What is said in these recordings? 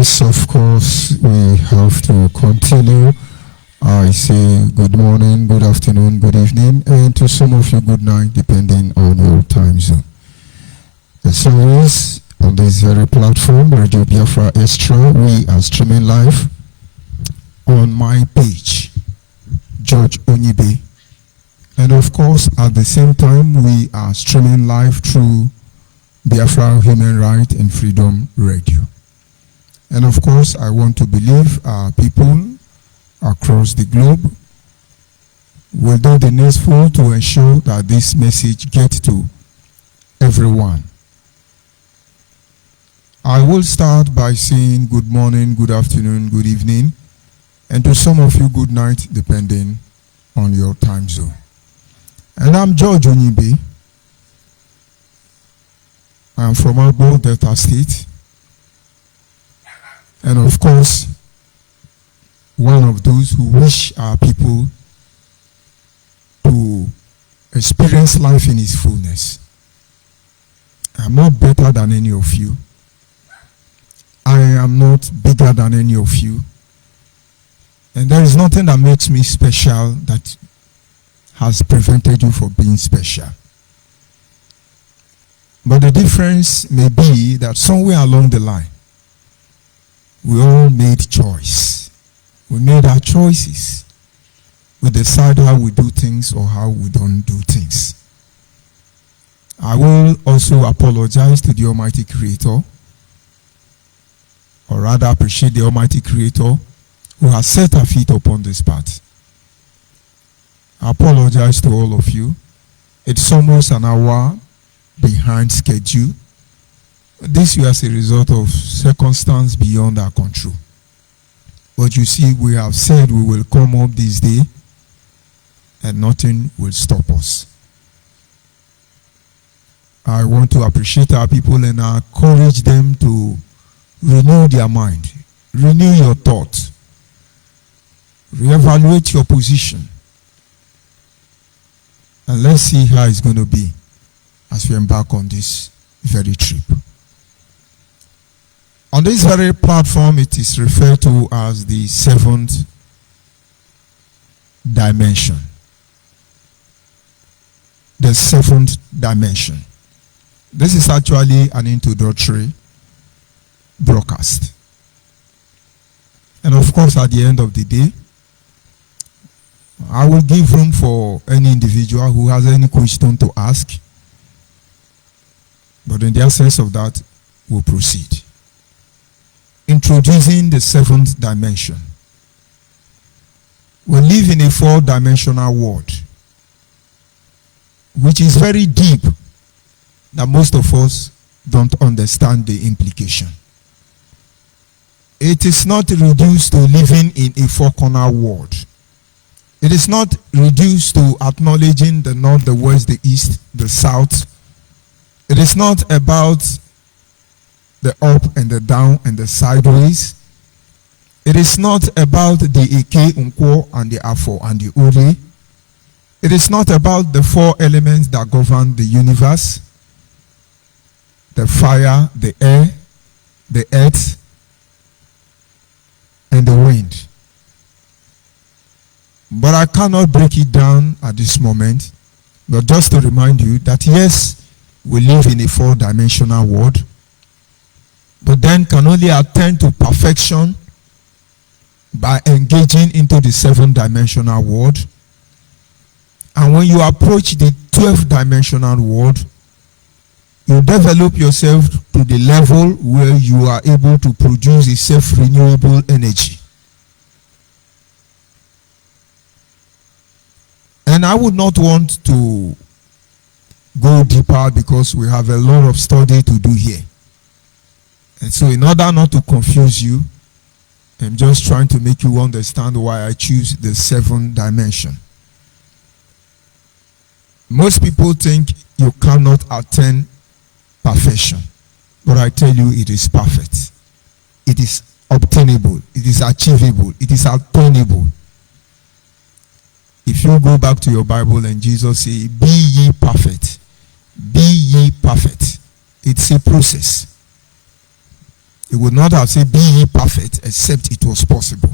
Yes, of course, we have to continue. I say good morning, good afternoon, good evening, and to some of you, good night, depending on your time zone. The series on this very platform, Radio Biafra Extra, we are streaming live on my page, George Onyibe. And of course, at the same time, we are streaming live through Biafra Human Rights and Freedom Radio. And of course, I want to believe our people across the globe will do the needful to ensure that this message gets to everyone. I will start by saying good morning, good afternoon, good evening, and to some of you, good night, depending on your time zone. And I'm George Onyibe. I'm from Agbo, Delta State. And of course, one of those who wish our people to experience life in its fullness. I'm not better than any of you. I am not bigger than any of you. And there is nothing that makes me special that has prevented you from being special. But the difference may be that somewhere along the line, we all made choice. We made our choices. We decide how we do things or how we don't do things. I will also apologize to the Almighty Creator, or rather appreciate the Almighty Creator who has set our feet upon this path. I apologize to all of you. It's almost an hour behind schedule. This was as a result of circumstance beyond our control. But you see, we have said we will come up this day and nothing will stop us. I want to appreciate our people and encourage them to renew their mind, renew your thought, reevaluate your position, and let's see how it's going to be as we embark on this very trip. On this very platform, it is referred to as the seventh dimension. The seventh dimension. This is actually an introductory broadcast. And of course, at the end of the day, I will give room for any individual who has any question to ask. But in the absence of that, we'll proceed. Introducing the seventh dimension. We live in a four-dimensional world, which is very deep, that most of us don't understand the implication. It is not reduced to living in a four-corner world. It is not reduced to acknowledging the north, the west, the east, the south. It is not about the up and the down and the sideways. It is not about the Eke, Unko, and the Afo, and the Uri. It is not about the four elements that govern the universe: the fire, the air, the earth, and the wind. But I cannot break it down at this moment. But just to remind you that yes, we live in a four-dimensional world, but then can only attain to perfection by engaging into the seven-dimensional world. And when you approach the 12th-dimensional world, you develop yourself to the level where you are able to produce a self-renewable energy. And I would not want to go deeper because we have a lot of study to do here. And so in order not to confuse you, I'm just trying to make you understand why I choose the seventh dimension. Most people think you cannot attain perfection, but I tell you it is perfect. It is obtainable. It is achievable. It is attainable. If you go back to your Bible and Jesus say, "Be ye perfect. Be ye perfect." It's a process. He would not have said, be ye perfect, except it was possible.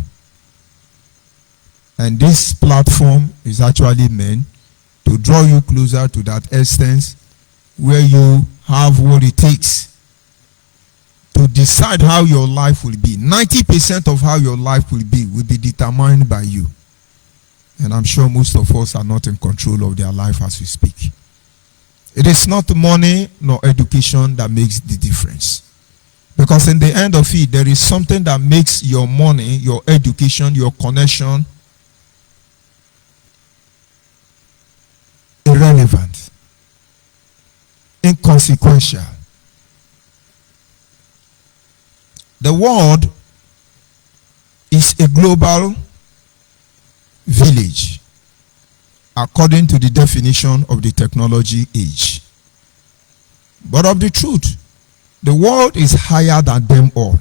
And this platform is actually meant to draw you closer to that essence where you have what it takes to decide how your life will be. 90% of how your life will be determined by you. And I'm sure most of us are not in control of their life as we speak. It is not money nor education that makes the difference. Because in the end of it, there is something that makes your money, your education, your connection irrelevant, inconsequential. The world is a global village according to the definition of the technology age. But of the truth, the world is higher than them all.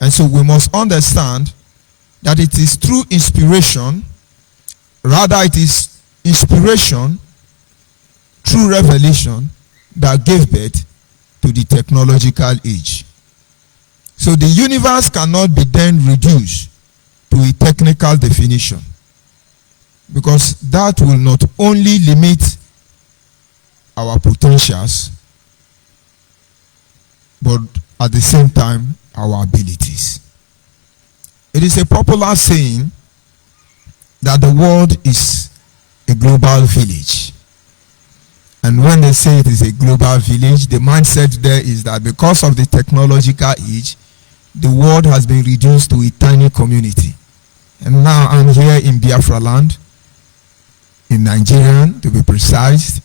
And so we must understand that it is through inspiration, rather it is inspiration through revelation that gave birth to the technological age. So the universe cannot be then reduced to a technical definition, because that will not only limit our potentials, but at the same time our abilities. It is a popular saying that the world is a global village. And when they say it is a global village, the mindset there is that because of the technological age, the world has been reduced to a tiny community. And now I'm here in Biafra land, in Nigeria to be precise,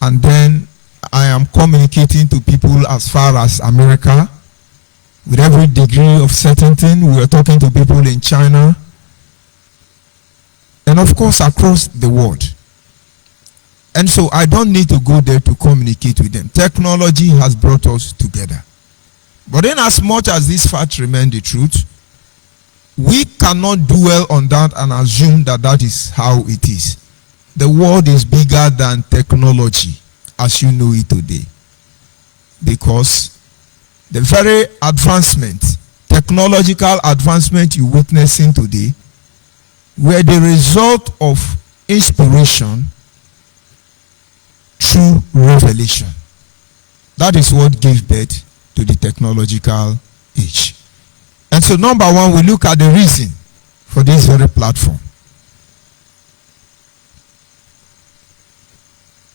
and then I am communicating to people as far as America. With every degree of certainty, we are talking to people in China, and of course across the world. And so I don't need to go there to communicate with them. Technology has brought us together. But in as much as this fact remains the truth, we cannot dwell on that and assume that that is how it is. The world is bigger than technology as you know it today. Because the very advancement, technological advancement you're witnessing today, were the result of inspiration through revelation. That is what gave birth to the technological age. And so number one, we look at the reason for this very platform.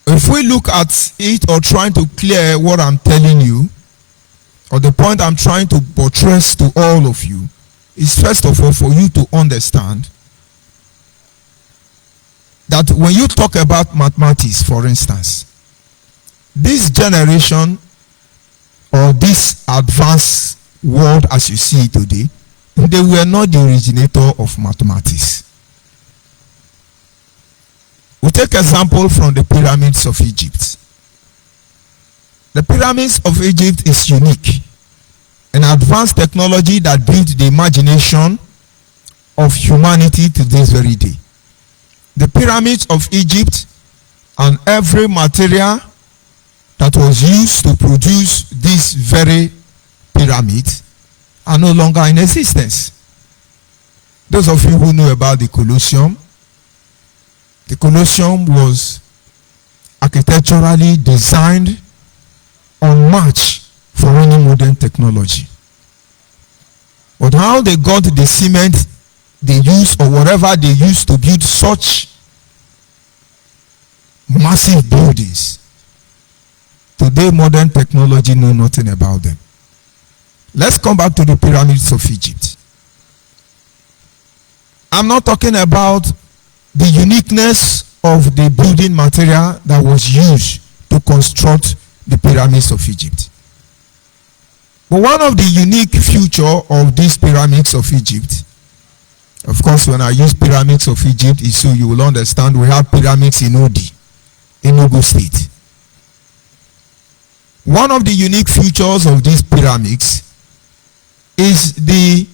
If we look at it or trying to clear what I'm telling you, or the point I'm trying to buttress to all of you, is first of all for you to understand that when you talk about mathematics, for instance, this generation or this advanced world as you see it today, they were not the originator of mathematics. We take example from the pyramids of Egypt. The pyramids of Egypt is unique, an advanced technology that built the imagination of humanity to this very day. The pyramids of Egypt and every material that was used to produce this very pyramid are no longer in existence. Those of you who know about the Colosseum was architecturally designed unmatched for any modern technology. But how they got the cement they used or whatever they used to build such massive buildings, today modern technology know nothing about them. Let's come back to the pyramids of Egypt. I'm not talking about the uniqueness of the building material that was used to construct the pyramids of Egypt. But one of the unique features of these pyramids of Egypt, of course when I use pyramids of Egypt is so you will understand we have pyramids in Odi, in Enugu State. One of the unique features of these pyramids is the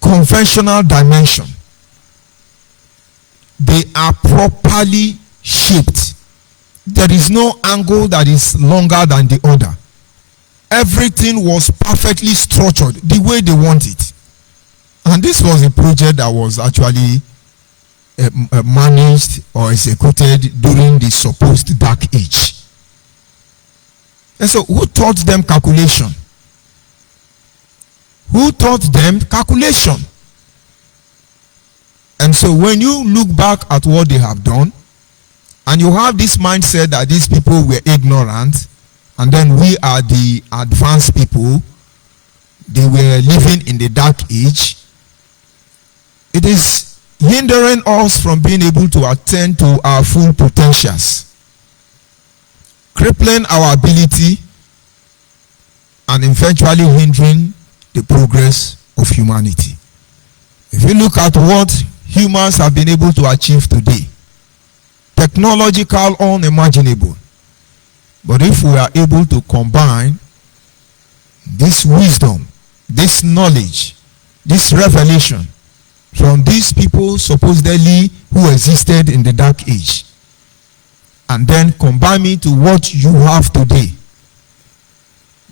conventional dimension. They are properly shaped. There is no angle that is longer than the other. Everything was perfectly structured the way they want it. And this was a project that was actually managed or executed during the supposed dark age. And so who taught them calculation? Who taught them calculation? And so when you look back at what they have done, and you have this mindset that these people were ignorant, and then we are the advanced people, they were living in the dark age, it is hindering us from being able to attend to our full potentials, crippling our ability, and eventually hindering the progress of humanity. If you look at what humans have been able to achieve today, technological, unimaginable. But if we are able to combine this wisdom, this knowledge, this revelation from these people supposedly who existed in the dark age, and then combine it to what you have today,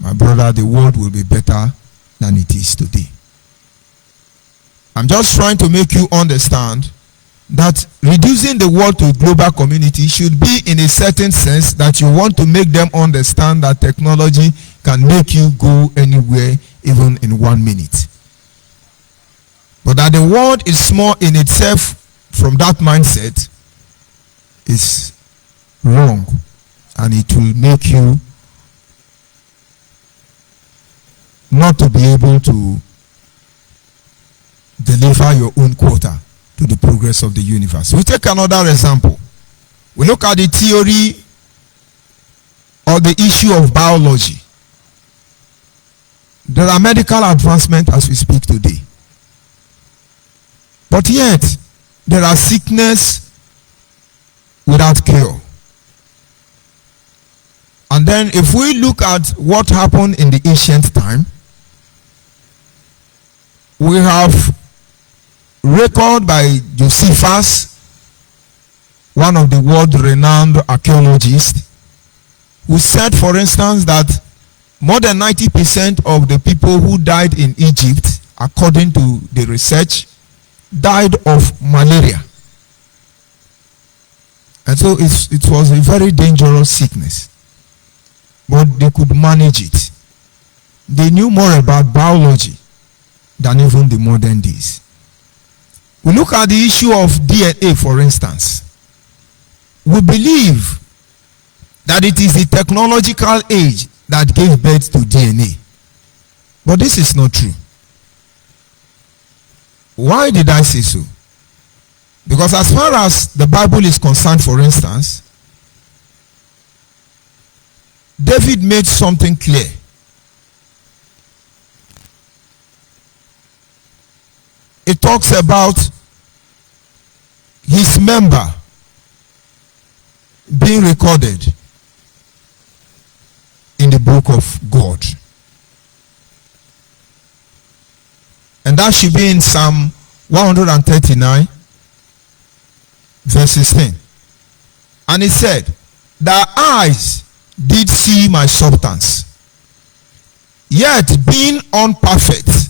my brother, the world will be better than it is today. I'm just trying to make you understand that reducing the world to a global community should be in a certain sense that you want to make them understand that technology can make you go anywhere even in 1 minute. But that the world is small in itself from that mindset is wrong, and it will make you not to be able to deliver your own quota to the progress of the universe. We take another example. We look at the theory or the issue of biology. There are medical advancements as we speak today. But yet, there are sickness without cure. And then if we look at what happened in the ancient time, we have record by Josephus, one of the world-renowned archaeologists, who said, for instance, that more than 90% of the people who died in Egypt, according to the research, died of malaria. And so it was a very dangerous sickness. But they could manage it. They knew more about biology than even the modern days. We look at the issue of DNA, for instance. We believe that it is the technological age that gave birth to DNA. But this is not true. Why did I say so? Because as far as the Bible is concerned, for instance, David made something clear. It talks about his member being recorded in the book of God. And that should be in Psalm 139, verse 16. And it said, "Thy eyes did see my substance, yet being unperfect,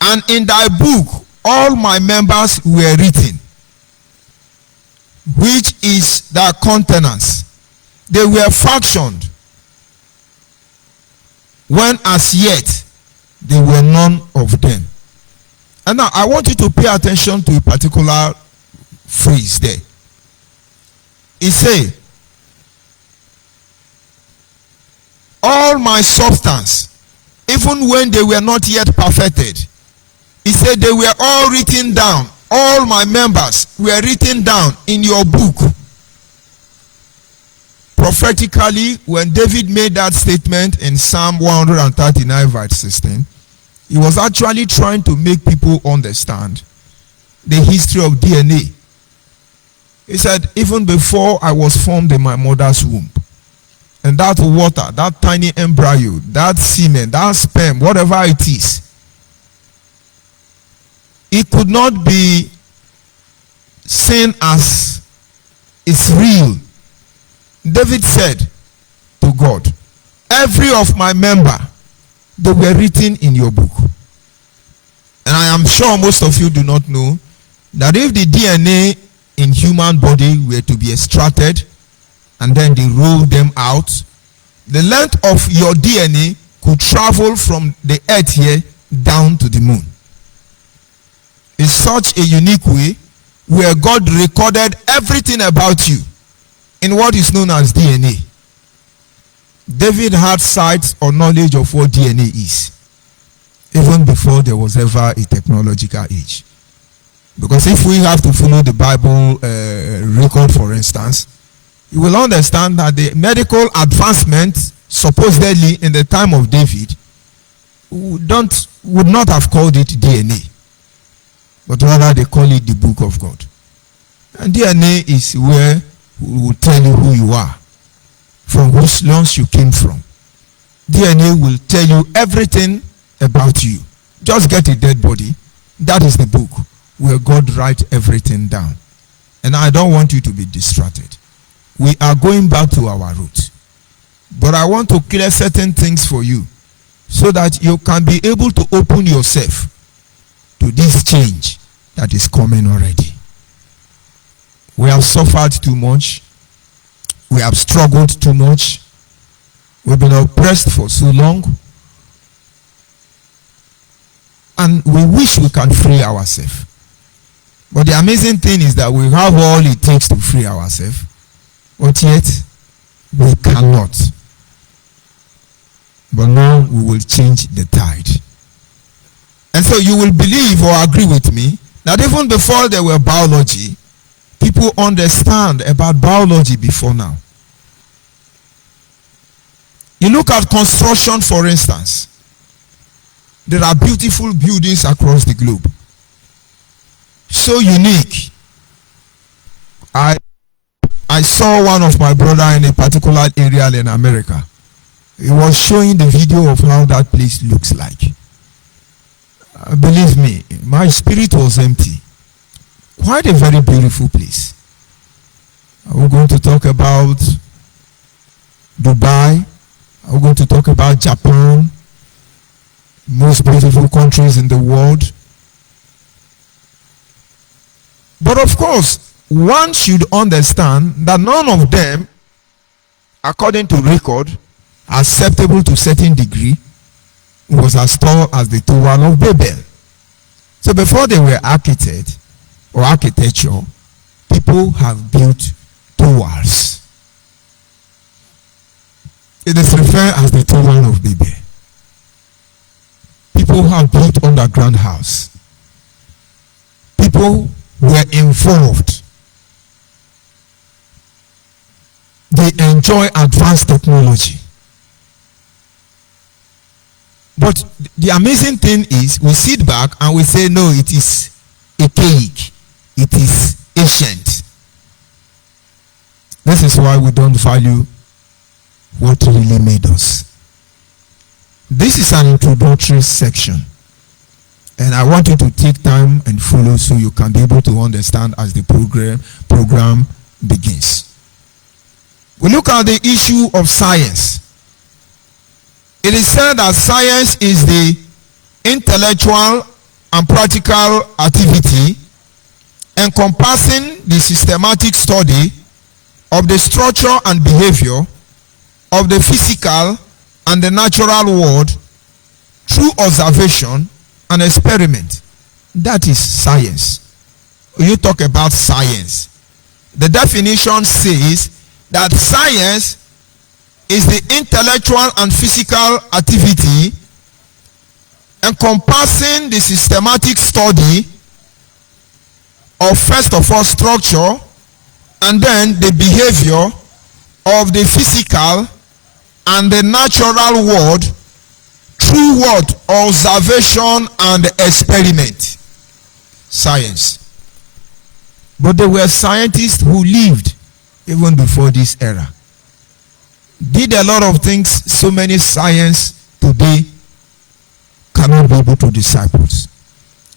and in thy book all my members were written, which is thy countenance. They were fashioned, when as yet there were none of them." And now I want you to pay attention to a particular phrase there. It says, all my substance, even when they were not yet perfected. He said they were all written down. All my members were written down in your book. Prophetically, when David made that statement in Psalm 139, verse 16, he was actually trying to make people understand the history of DNA. He said, even before I was formed in my mother's womb, and that water, that tiny embryo, that semen, that sperm, whatever it is, it could not be seen as it's real. David said to God, every of my member, they were written in your book. And I am sure most of you do not know that if the DNA in human body were to be extracted and then they roll them out, the length of your DNA could travel from the earth here down to the moon. It's such a unique way where God recorded everything about you in what is known as DNA. David had sight or knowledge of what DNA is, even before there was ever a technological age. Because if we have to follow the Bible record, for instance, you will understand that the medical advancements supposedly in the time of David would not have called it DNA, but rather they call it the book of God. And DNA is where we will tell you who you are, from which lands you came from. DNA will tell you everything about you. Just get a dead body. That is the book where God writes everything down. And I don't want you to be distracted. We are going back to our roots. But I want to clear certain things for you so that you can be able to open yourself to this change that is coming already. We have suffered too much. We have struggled too much. We've been oppressed for so long. And we wish we can free ourselves. But the amazing thing is that we have all it takes to free ourselves. But yet, we cannot. But now we will change the tide. And so you will believe or agree with me that even before there were biology, people understand about biology before now. You look at construction, for instance. There are beautiful buildings across the globe. So unique. I saw one of my brother in a particular area in America. He was showing the video of how that place looks like. Believe me, my spirit was empty. Quite a very beautiful place. We're going to talk about Dubai. We're going to talk about Japan. Most beautiful countries in the world. But of course, one should understand that none of them, according to record, acceptable to a certain degree, was as tall as the Tower of Babel. So before they were architect or architecture, people have built towers. It is referred as the Tower of Babel. People have built underground house. People were involved. They enjoy advanced technology. But the amazing thing is, we sit back and we say, no, it is archaic. It is ancient. This is why we don't value what really made us. This is an introductory section. And I want you to take time and follow so you can be able to understand as the program begins. We look at the issue of science. It is said that science is the intellectual and practical activity encompassing the systematic study of the structure and behavior of the physical and the natural world through observation and experiment. That is science. You talk about science. The definition says that science is the intellectual and physical activity encompassing the systematic study of, first of all, structure, and then the behavior of the physical and the natural world through what? Observation and experiment. Science. But there were scientists who lived even before this era. Did a lot of things so many science today cannot be able to disciples.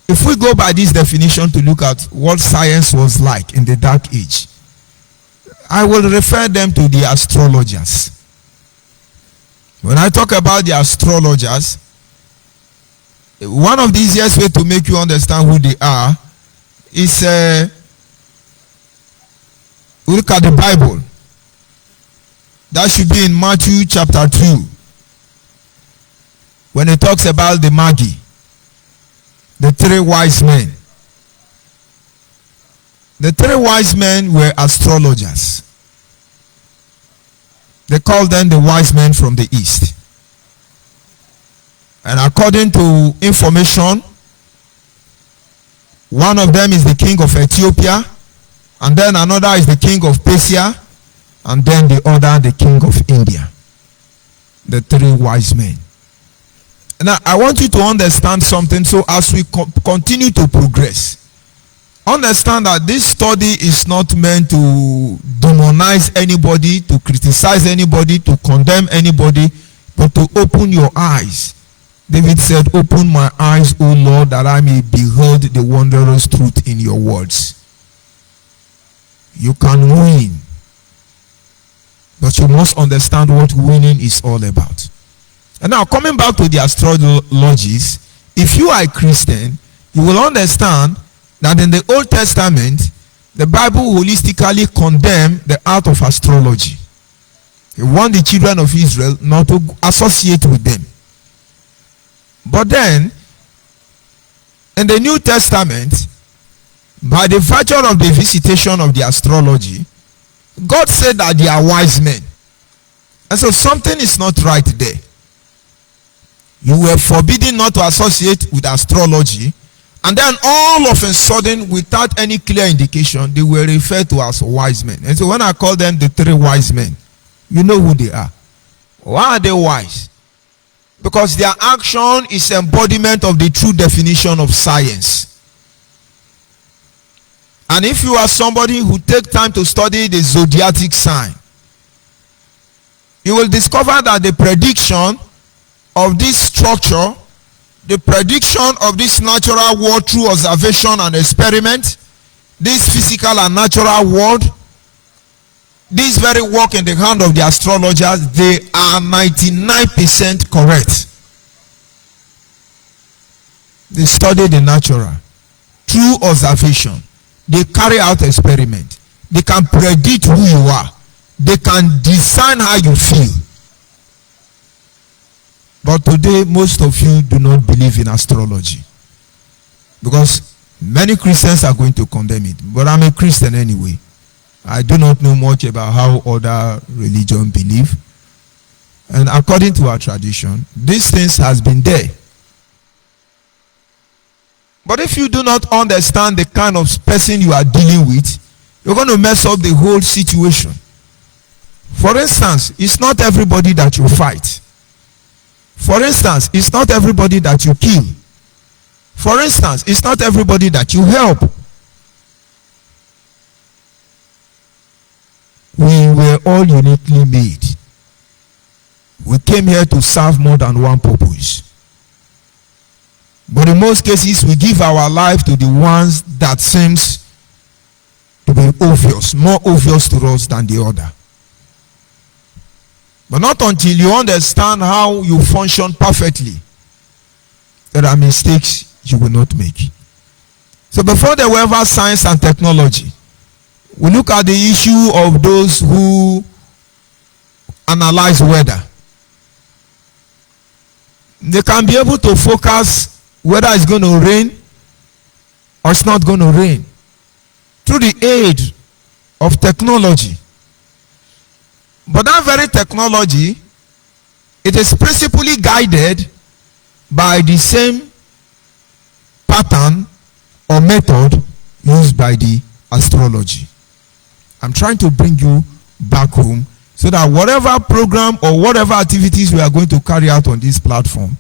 If we go by this definition to look at what science was like in the Dark Age, I will refer them to the astrologers. When I talk about the astrologers, one of the easiest ways to make you understand who they are is look at the Bible. That should be in Matthew chapter 2. When it talks about the Magi, the three wise men. The three wise men were astrologers. They called them the wise men from the east. And according to information, one of them is the king of Ethiopia, and then another is the king of Persia, and then the other the king of India. The three wise men. Now, I want you to understand something, so as we continue to progress, understand that this study is not meant to demonize anybody, to criticize anybody, to condemn anybody, but to open your eyes. David said, "Open my eyes, O Lord, that I may behold the wondrous truth in your words." You can win, but you must understand what winning is all about. And now, coming back to the astrologies, if you are a Christian, you will understand that in the Old Testament, the Bible holistically condemned the art of astrology. He warned the children of Israel not to associate with them. But then, in the New Testament, by the virtue of the visitation of the astrology, God said that they are wise men. And so something is not right there. You were forbidden not to associate with astrology, and then all of a sudden, without any clear indication, they were referred to as wise men. And so when I call them the three wise men, you know who they are. Why are they wise? Because their action is embodiment of the true definition of science. And if you are somebody who takes time to study the zodiac sign, you will discover that the prediction of this structure, the prediction of this natural world through observation and experiment, this physical and natural world, this very work in the hand of the astrologers, they are 99% correct. They study the natural through observation. They carry out experiment. They can predict who you are. They can design how you feel. But today, most of you do not believe in astrology, because many Christians are going to condemn it. But I'm a Christian anyway. I do not know much about how other religions believe. And according to our tradition, these things has been there. But if you do not understand the kind of person you are dealing with, you're going to mess up the whole situation. For instance, it's not everybody that you fight. For instance, it's not everybody that you kill. For instance, it's not everybody that you help. We were all uniquely made. We came here to serve more than one purpose. But in most cases, we give our life to the ones that seems to be obvious, more obvious to us than the other. But not until you understand how you function perfectly, there are mistakes you will not make. So before there were ever science and technology, we look at the issue of those who analyze weather. They can be able to focus whether it's going to rain or it's not going to rain through the aid of technology. But that very technology, it is principally guided by the same pattern or method used by the astrology. I'm trying to bring you back home so that whatever program or whatever activities we are going to carry out on this platform,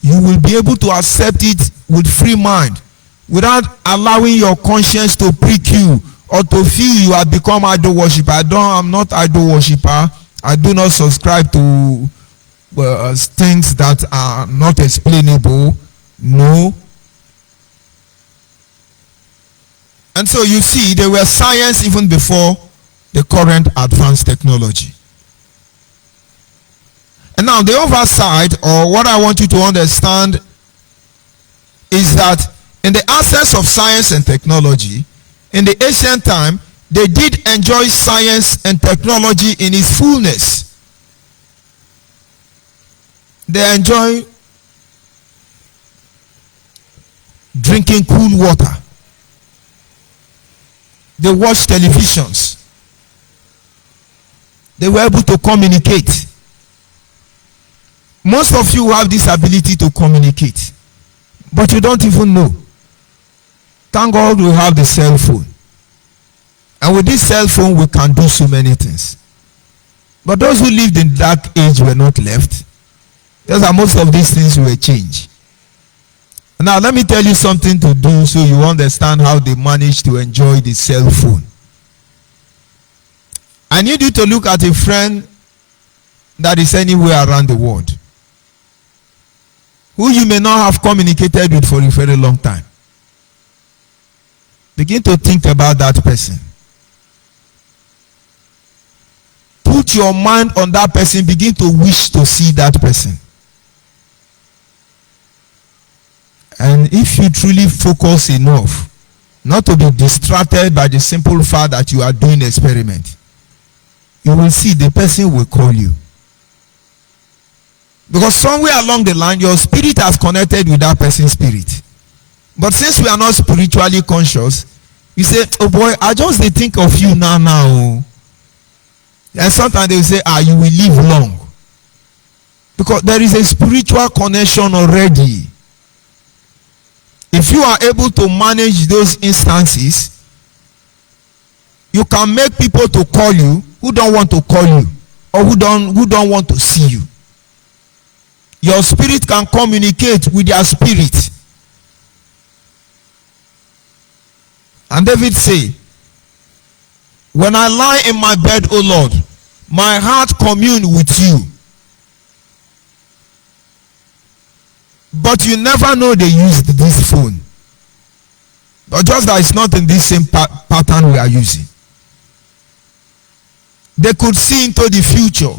you will be able to accept it with free mind without allowing your conscience to prick you or to feel you have become idol worshiper. I'm not idol worshiper. I do not subscribe to things that are not explainable. No. And so you see, there were science even before the current advanced technology. And now the oversight, or what I want you to understand, is that in the access of science and technology, in the ancient time, they did enjoy science and technology in its fullness. They enjoy drinking cool water. They watch televisions. They were able to communicate. Most of you have this ability to communicate, but you don't even know. Thank God we have the cell phone. And with this cell phone, we can do so many things. But those who lived in that age were not left. Those are most of these things were changed. Now let me tell you something to do so you understand how they managed to enjoy the cell phone. I need you to look at a friend that is anywhere around the world, who you may not have communicated with for a very long time. Begin to think about that person. Put your mind on that person. Begin to wish to see that person. And if you truly focus enough not to be distracted by the simple fact that you are doing an experiment, you will see the person will call you. Because somewhere along the line, your spirit has connected with that person's spirit. But since we are not spiritually conscious, you say, oh boy, I just they think of you now. And sometimes they will say, you will live long. Because there is a spiritual connection already. If you are able to manage those instances, you can make people to call you who don't want to call you, or who don't want to see you. Your spirit can communicate with their spirit. And David said, when I lie in my bed, O Lord, my heart commune with you. But you never know they used this phone. But just that it's not in this same pattern we are using. They could see into the future.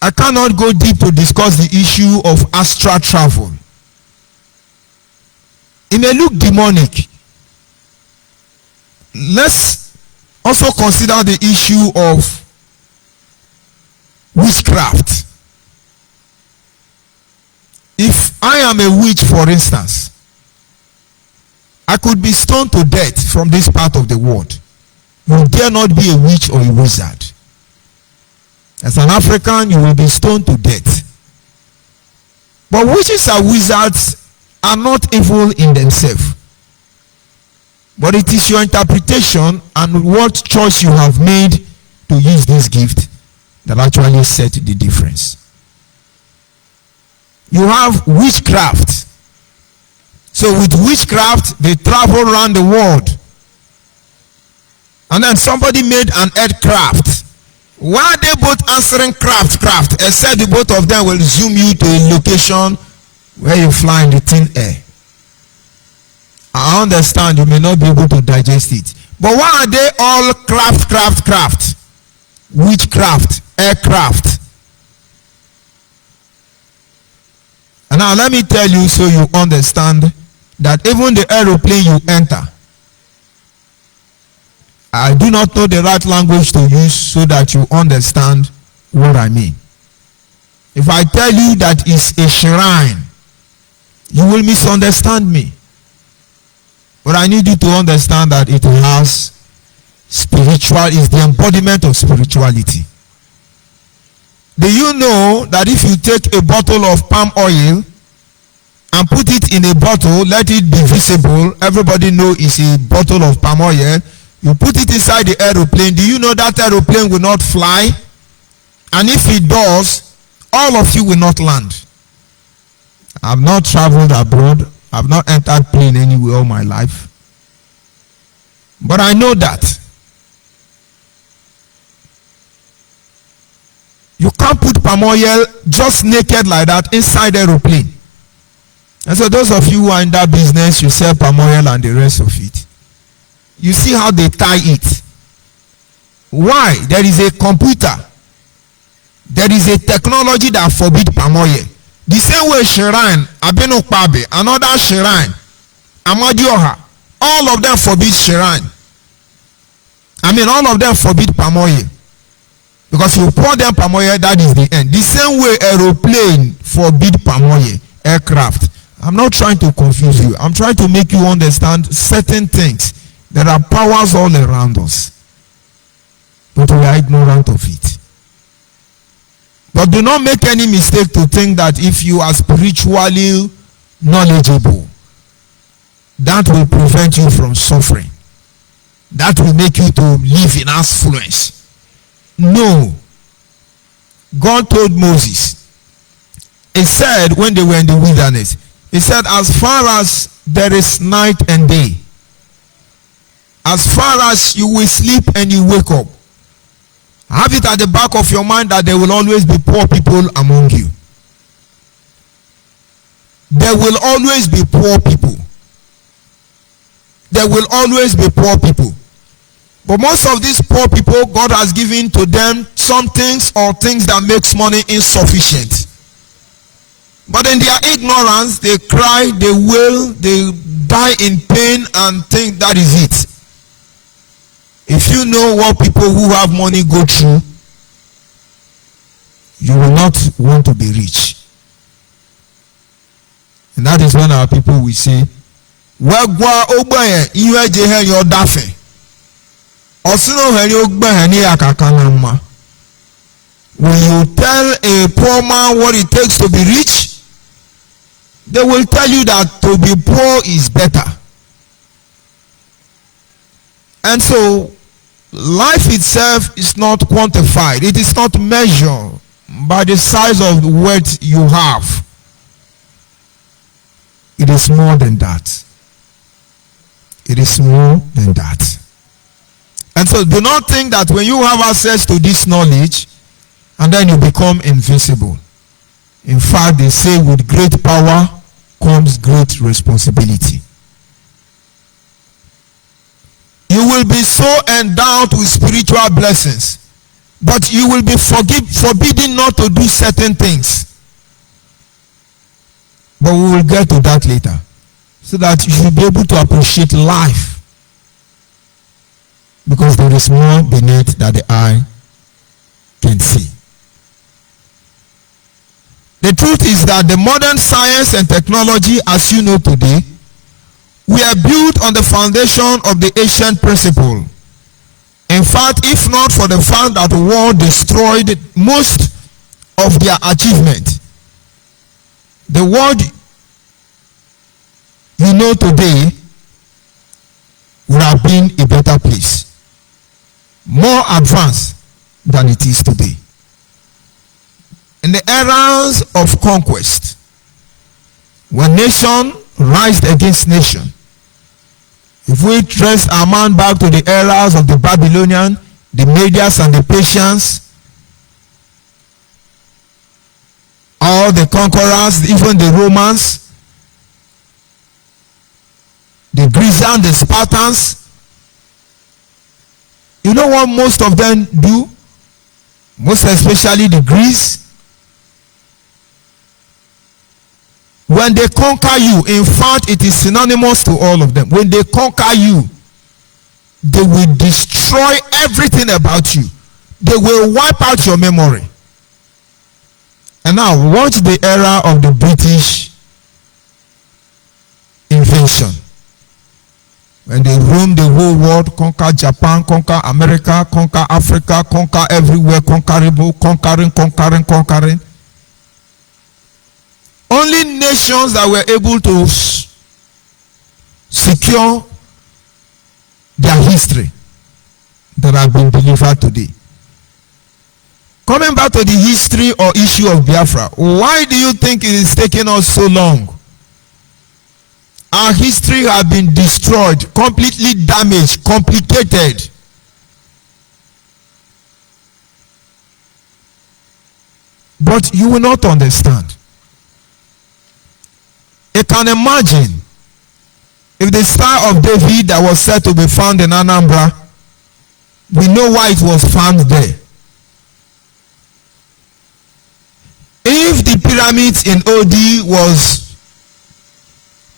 I cannot go deep to discuss the issue of astral travel. It may look demonic. Let's also consider the issue of witchcraft. If I am a witch, for instance, I could be stoned to death from this part of the world. You dare not be a witch or a wizard. As an African, you will be stoned to death. But witches and wizards are not evil in themselves. But it is your interpretation and what choice you have made to use this gift that actually set the difference. You have witchcraft. So with witchcraft, they travel around the world. And then somebody made an aircraft. Why are they both answering craft? Except the both of them will zoom you to a location where you fly in the thin air. I understand you may not be able to digest it. But why are they all craft? Witchcraft, aircraft. And now let me tell you so you understand that even the aeroplane you enter, I do not know the right language to use so that you understand what I mean. If I tell you that it's a shrine, you will misunderstand me. But I need you to understand that it has is the embodiment of spirituality. Do you know that if you take a bottle of palm oil and put it in a bottle, let it be visible, everybody know it's a bottle of palm oil, you put it inside the aeroplane, do you know that aeroplane will not fly? And if it does, all of you will not land. I've not traveled abroad. I've not entered plane anywhere all my life. But I know that you can't put palm oil just naked like that inside the aeroplane. And so those of you who are in that business, you sell palm oil and the rest of it. You see how they tie it. Why? There is a computer There is a technology that forbids palm oil. The same way shrine, Abenokpabe, another shrine, Amadioha, all of them forbid shrine. All of them forbid palm oil. Because you pour them palm oil, that is the end. The same way aeroplane forbid palm oil, aircraft. I'm not trying to confuse you. I'm trying to make you understand certain things. There are powers all around us. But we are ignorant of it. But do not make any mistake to think that if you are spiritually knowledgeable, that will prevent you from suffering. That will make you to live in affluence. No. God told Moses, he said when they were in the wilderness, he said, as far as there is night and day, as far as you will sleep and you wake up, have it at the back of your mind that there will always be poor people among you. There will always be poor people. There will always be poor people. But most of these poor people, God has given to them some things or things that makes money insufficient. But in their ignorance, they cry, they wail, they die in pain and think that is it. If you know what people who have money go through, you will not want to be rich. And that is when our people will say, when you tell a poor man what it takes to be rich, they will tell you that to be poor is better. And so, life itself is not quantified. It is not measured by the size of the wealth you have. It is more than that. It is more than that. And so, do not think that when you have access to this knowledge, and then you become invincible. In fact, they say with great power comes great responsibility. You will be so endowed with spiritual blessings, but you will be forbidden not to do certain things. But we will get to that later, so that you should be able to appreciate life, because there is more beneath that the eye can see. The truth is that the modern science and technology, as you know today, we are built on the foundation of the ancient principle. In fact, if not for the fact that the war destroyed most of their achievement, the world you know today would have been a better place, more advanced than it is today. In the eras of conquest, when nation rised against nation, if we trace our mind back to the eras of the Babylonian, the Medians and the Persians, all the conquerors, even the Romans, the Greeks and the Spartans, you know what most of them do? Most especially the Greeks. When they conquer you, in fact, it is synonymous to all of them. When they conquer you, they will destroy everything about you. They will wipe out your memory. And now, watch the era of the British invasion. When they roamed the whole world, conquer Japan, conquer America, conquer Africa, conquer everywhere, conquering. Only nations that were able to secure their history that have been delivered today. Coming back to the history or issue of Biafra, why do you think it is taking us so long? Our history has been destroyed, completely damaged, complicated. But you will not understand. You can imagine if the Star of David that was said to be found in Anambra, we know why it was found there. If the pyramids in OD was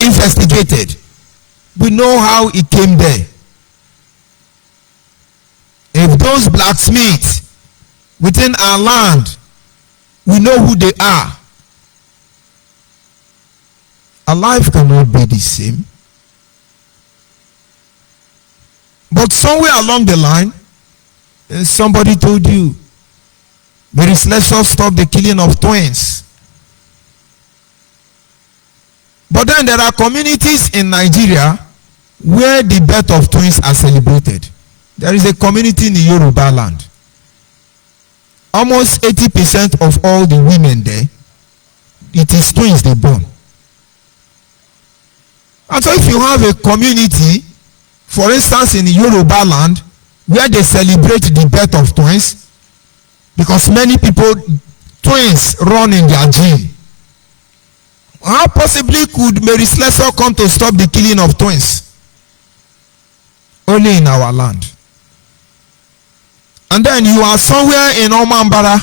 investigated, we know how it came there. If those blacksmiths within our land, we know who they are. Our life cannot be the same. But somewhere along the line, somebody told you, let's just stop the killing of twins. But then there are communities in Nigeria where the birth of twins are celebrated. There is a community in the Yoruba land. Almost 80% of all the women there, it is twins they born. And so if you have a community, for instance in the Yoruba land, where they celebrate the birth of twins, because many people, twins run in their gene. How possibly could Mary Slessor come to stop the killing of twins? Only in our land. And then you are somewhere in Omambara,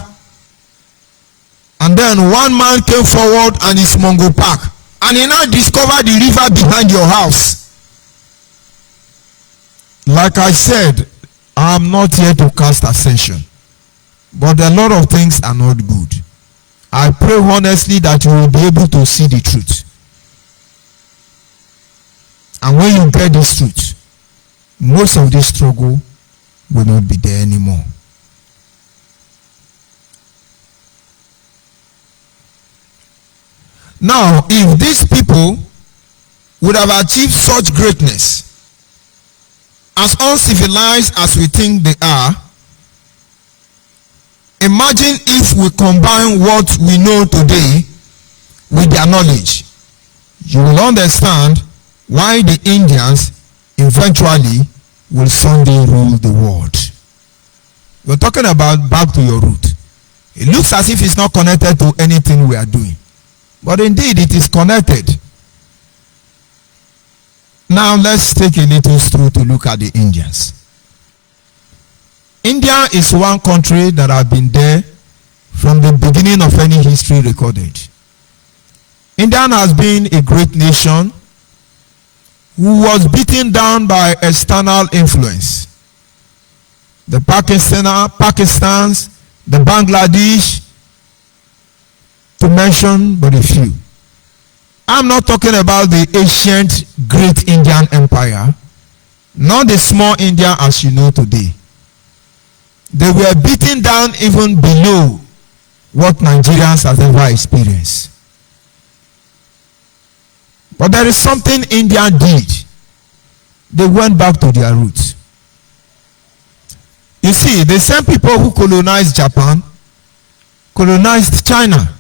and then one man came forward and is Mongo Park, and he now discovered the river behind your house. Like I said, I am not here to cast ascension, but a lot of things are not good. I pray honestly that you will be able to see the truth. And when you get this truth, most of this struggle will not be there anymore. Now, if these people would have achieved such greatness, as uncivilized as we think they are, imagine if we combine what we know today with their knowledge. You will understand why the Indians eventually will someday rule the world. We're talking about back to your root. It looks as if it's not connected to anything we are doing, but indeed it is connected. Now let's take a little stroll to look at the Indians. India is one country that has been there from the beginning of any history recorded. India has been a great nation who was beaten down by external influence. The Pakistans, the Bangladesh, to mention but a few. I'm not talking about the ancient great Indian empire, not the small India as you know today. They were beaten down even below what Nigerians have ever experienced. But there is something India did. They went back to their roots. You see, the same people who colonized Japan colonized China.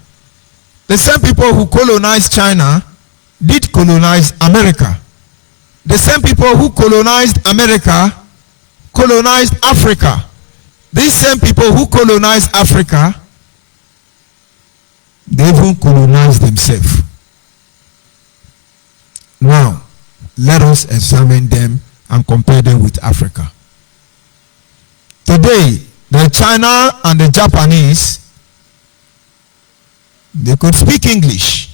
The same people who colonized China did colonize America. The same people who colonized America colonized Africa. These same people who colonized Africa, they even colonized themselves. Now, let us examine them and compare them with Africa. Today, the China and the Japanese, they could speak English,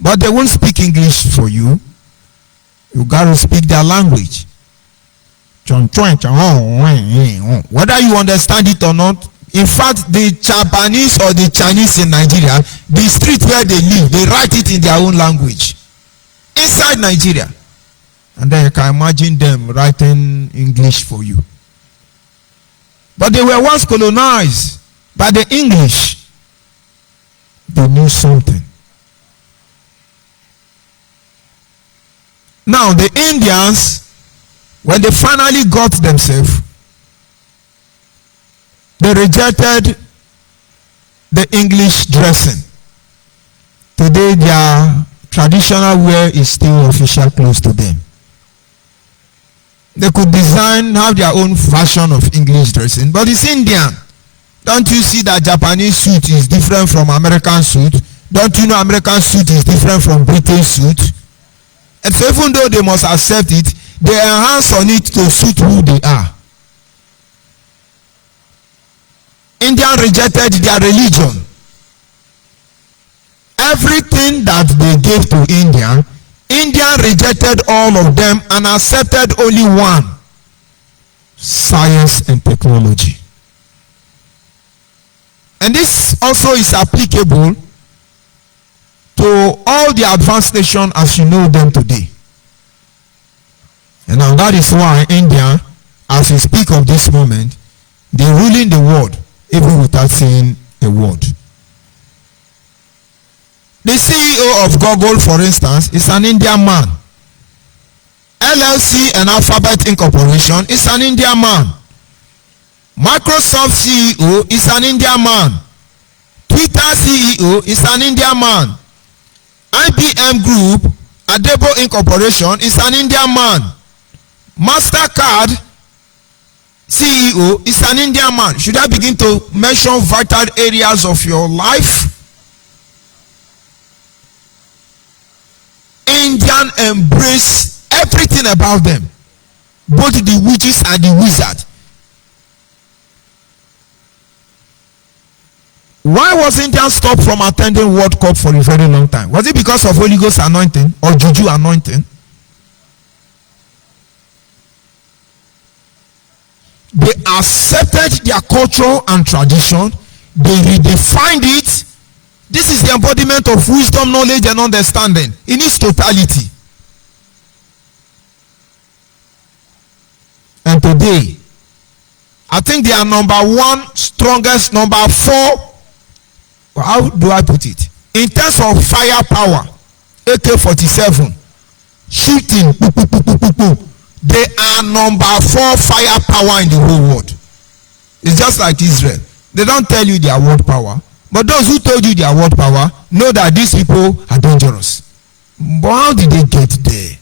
but they won't speak English for you. You got to speak their language. Whether you understand it or not, in fact, the Japanese or the Chinese in Nigeria, the street where they live, they write it in their own language. Inside Nigeria. And then you can imagine them writing English for you. But they were once colonized by the English. They knew something. Now the Indians, when they finally got themselves, they rejected the English dressing. Today their traditional wear is still official clothes to them. They could design, have their own version of English dressing, but it's Indian. Don't you see that Japanese suit is different from American suit? Don't you know American suit is different from British suit? And so even though they must accept it, they enhance on it to suit who they are. India rejected their religion. everything that they gave to India, India rejected all of them and accepted only one: science and technology. And this also is applicable to all the advanced nations as you know them today. And now that is why India, as we speak of this moment, they ruling the world even without saying a word. The CEO of Google, for instance, is an Indian man. LLC and Alphabet Incorporation is an Indian man. Microsoft CEO is an Indian man. Twitter CEO is an Indian man. IBM Group, Adebo Incorporation is an Indian man. MasterCard CEO is an Indian man. Should I begin to mention vital areas of your life? Indian embrace everything about them, both the witches and the wizard. Why was India stopped from attending World Cup for a very long time? Was it because of Holy Ghost anointing or Juju anointing? They accepted their culture and tradition. They redefined it. This is the embodiment of wisdom, knowledge, and understanding in its totality. And today, I think they are number one, strongest, number four. How do I put it? In terms of firepower, AK-47, shooting, they are number 4 firepower in the whole world. It's just like Israel. They don't tell you their world power, but those who told you their world power know that these people are dangerous. But how did they get there?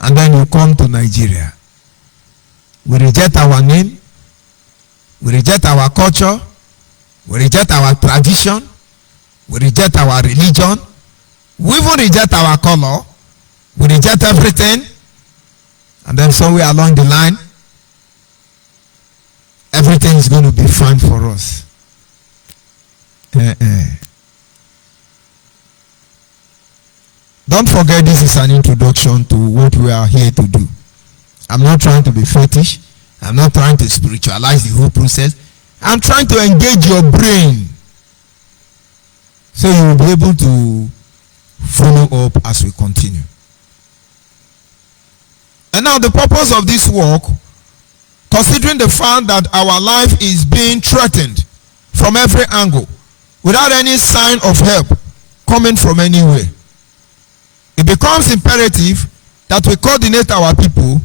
And then you come to Nigeria. We reject our name. We reject our culture. We reject our tradition. We reject our religion. We even reject our color. We reject everything. And then somewhere along the line, everything is going to be fine for us. Don't forget, this is an introduction to what we are here to do. I'm not trying to be fetish. I'm not trying to spiritualize the whole process. I'm trying to engage your brain so you will be able to follow up as we continue. And now the purpose of this work, considering the fact that our life is being threatened from every angle without any sign of help coming from anywhere, it becomes imperative that we coordinate our people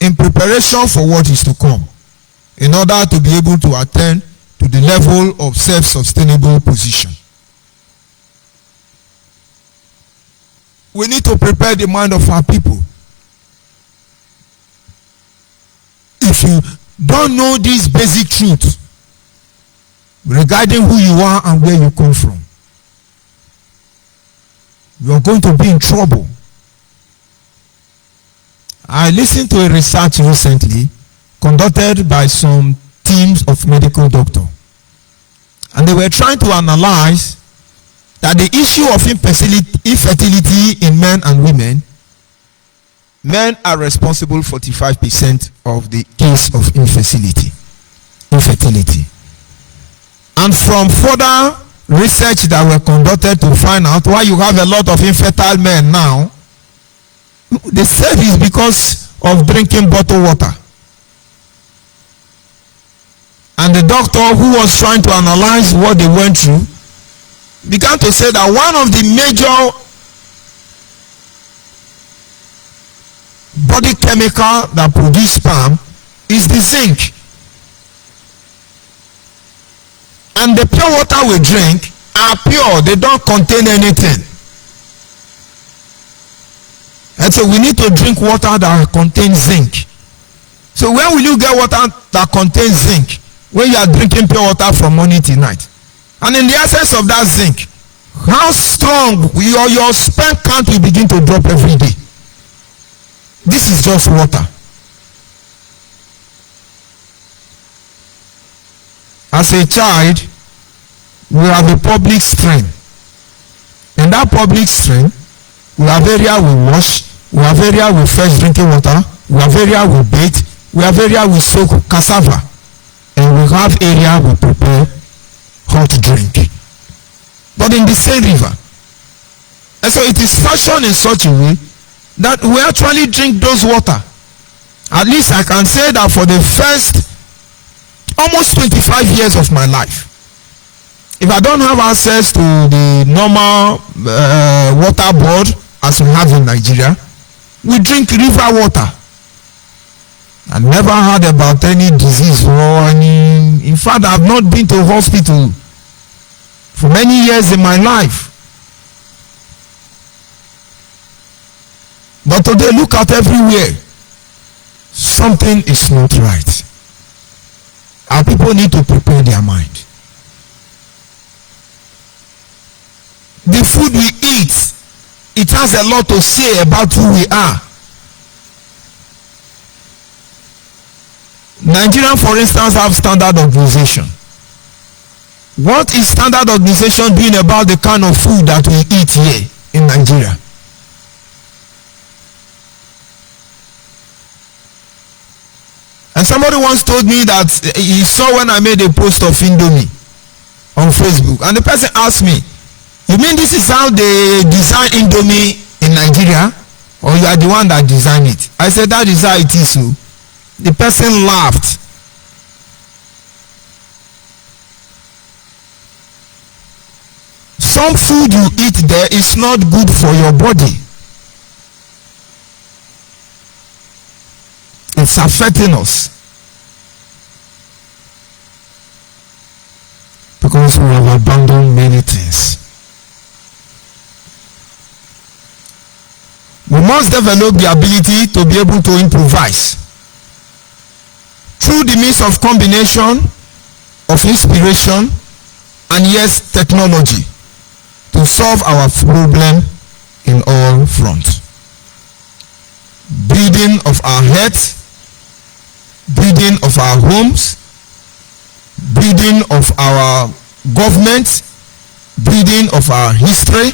in preparation for what is to come, in order to be able to attain to the level of self-sustainable position. We need to prepare the mind of our people. If you don't know these basic truths regarding who you are and where you come from, you are going to be in trouble. I listened to a research recently conducted by some teams of medical doctors, and they were trying to analyze that the issue of infertility in men and women, men are responsible for 45% of the case of infertility. And from further research that were conducted to find out why you have a lot of infertile men now, they said it's because of drinking bottled water. And the doctor who was trying to analyze what they went through began to say that one of the major body chemical that produce sperm is the zinc. And the pure water we drink are pure, they don't contain anything. And so we need to drink water that contains zinc. So where will you get water that contains zinc when you are drinking pure water from morning till night? And in the absence of that zinc, how strong your sperm count will begin to drop every day. This is just water. As a child, we have a public stream. In that public stream, we have area we wash, we have area we fetch drinking water, we have area we bathe, we have area we soak cassava, and we have area we prepare hot drink. But in the same river. And so it is fashioned in such a way that we actually drink those water. At least I can say that for the first almost 25 years of my life, if I don't have access to the normal water board as we have in Nigeria, we drink river water. I never heard about any disease or any. In fact, I have not been to hospital for many years in my life. But today, look at everywhere. Something is not right. Our people need to prepare their mind. The food we eat, it has a lot to say about who we are. Nigeria, for instance, have standard organization. What is standard organization doing about the kind of food that we eat here in Nigeria? And somebody once told me that he saw when I made a post of Indomie on Facebook, and the person asked me, you mean this is how they design Indomie in Nigeria, or you are the one that designed it? I said, that is how it is. So the person laughed. Some food you eat there is not good for your body. It's affecting us because we have abandoned many things. We must develop the ability to be able to improvise through the means of combination of inspiration and yes, technology to solve our problem in all fronts. Building of our heads, building of our homes, building of our government, building of our history,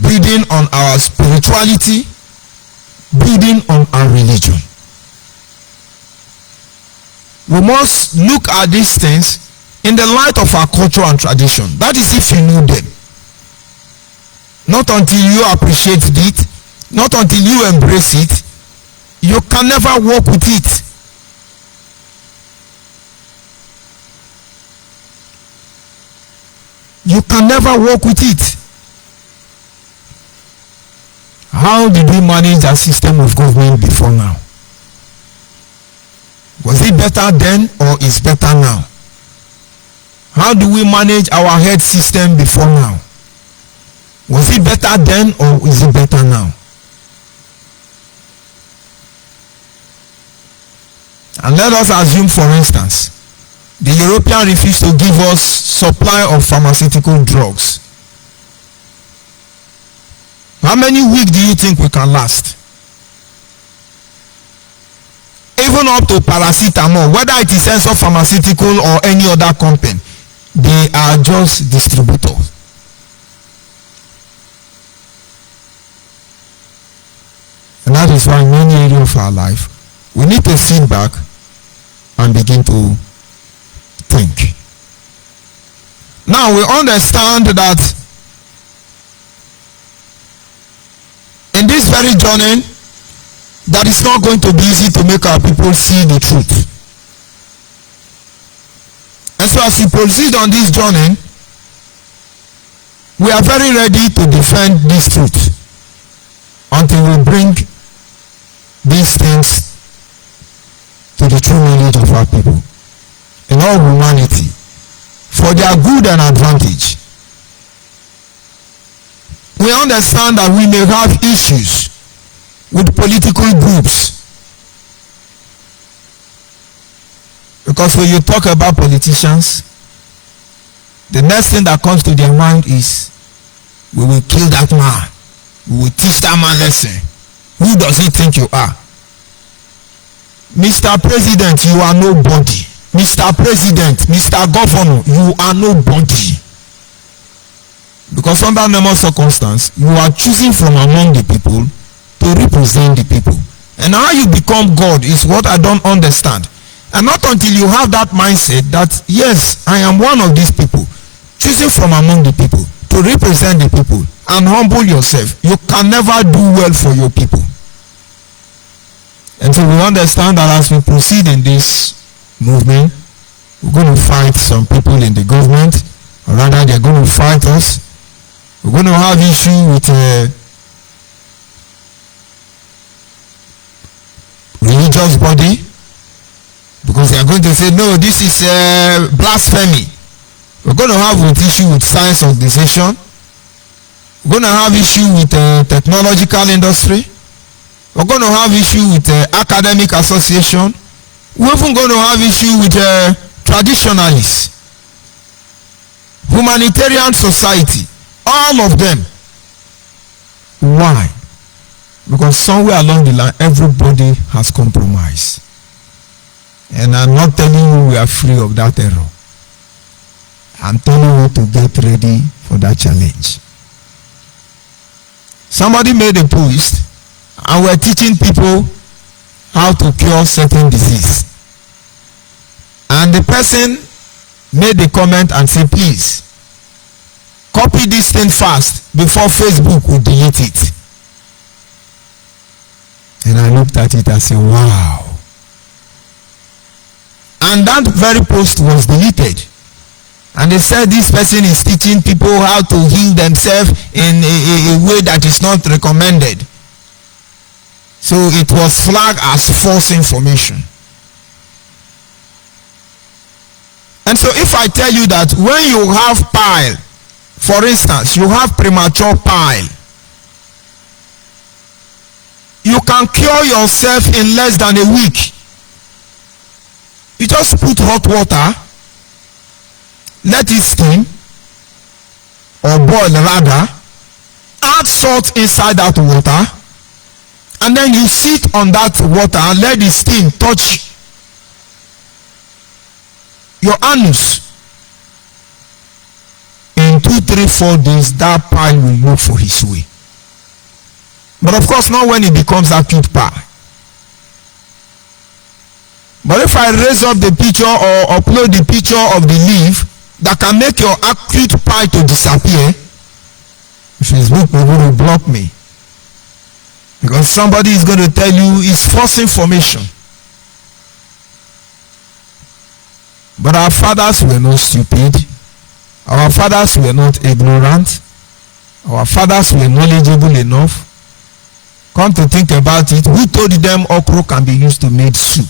building on our spirituality, building on our religion. We must look at these things in the light of our culture and tradition. That is if you know them. Not until you appreciate it, not until you embrace it, you can never work with it. You can never work with it. How did we manage our system of government before now? Was it better then or is better now? How do we manage our health system before now? Was it better then or is it better now? And let us assume, for instance, the European refused to give us supply of pharmaceutical drugs. How many weeks do you think we can last? Even up to paracetamol, whether it is Enso Pharmaceutical or any other company, they are just distributors. And that is why in many areas of our life, we need to sit back and begin to think. Now we understand that in this very journey, that is not going to be easy to make our people see the truth. And so as we proceed on this journey, we are very ready to defend this truth until we bring these things to the true knowledge of our people in all humanity for their good and advantage. We understand that we may have issues with political groups, because when you talk about politicians, the next thing that comes to their mind is, we will kill that man, we will teach that man lesson. Who does he think you are? Mr. President, you are nobody. Mr. President, Mr. Governor, you are nobody. Because under normal circumstance, you are choosing from among the people to represent the people. And how you become God is what I don't understand. And not until you have that mindset that, yes, I am one of these people, choosing from among the people to represent the people, and humble yourself, you can never do well for your people. And so we understand that as we proceed in this movement, we're going to fight some people in the government, or rather they're going to fight us. We're going to have issue with religious body, because they are going to say, no, this is blasphemy. We're going to have with issue with science organization. We're going to have issue with technological industry. We're going to have issue with academic association. We're even going to have issue with traditionalists, humanitarian society, all of them. Why? Because somewhere along the line, everybody has compromised. And I'm not telling you we are free of that error. I'm telling you to get ready for that challenge. Somebody made a post, and we're teaching people how to cure certain disease. And the person made a comment and said, please, copy this thing fast before Facebook will delete it. And I looked at it and said, wow. And that very post was deleted. And they said this person is teaching people how to heal themselves in a way that is not recommended. So it was flagged as false information. And so if I tell you that when you have pile, for instance, you have premature pile, you can cure yourself in less than a week. You just put hot water, let it steam, or boil rather, add salt inside that water, and then you sit on that water and let the steam touch your anus. In 2, 3, 4 days, that pile will look for his way. But of course, not when it becomes acute pile. But if I raise up the picture or upload the picture of the leaf that can make your acute pile to disappear, Facebook will going to block me. Because somebody is going to tell you it's false information. But our fathers were not stupid. Our fathers were not ignorant. Our fathers were knowledgeable enough. Come to think about it, who told them okra can be used to make soup?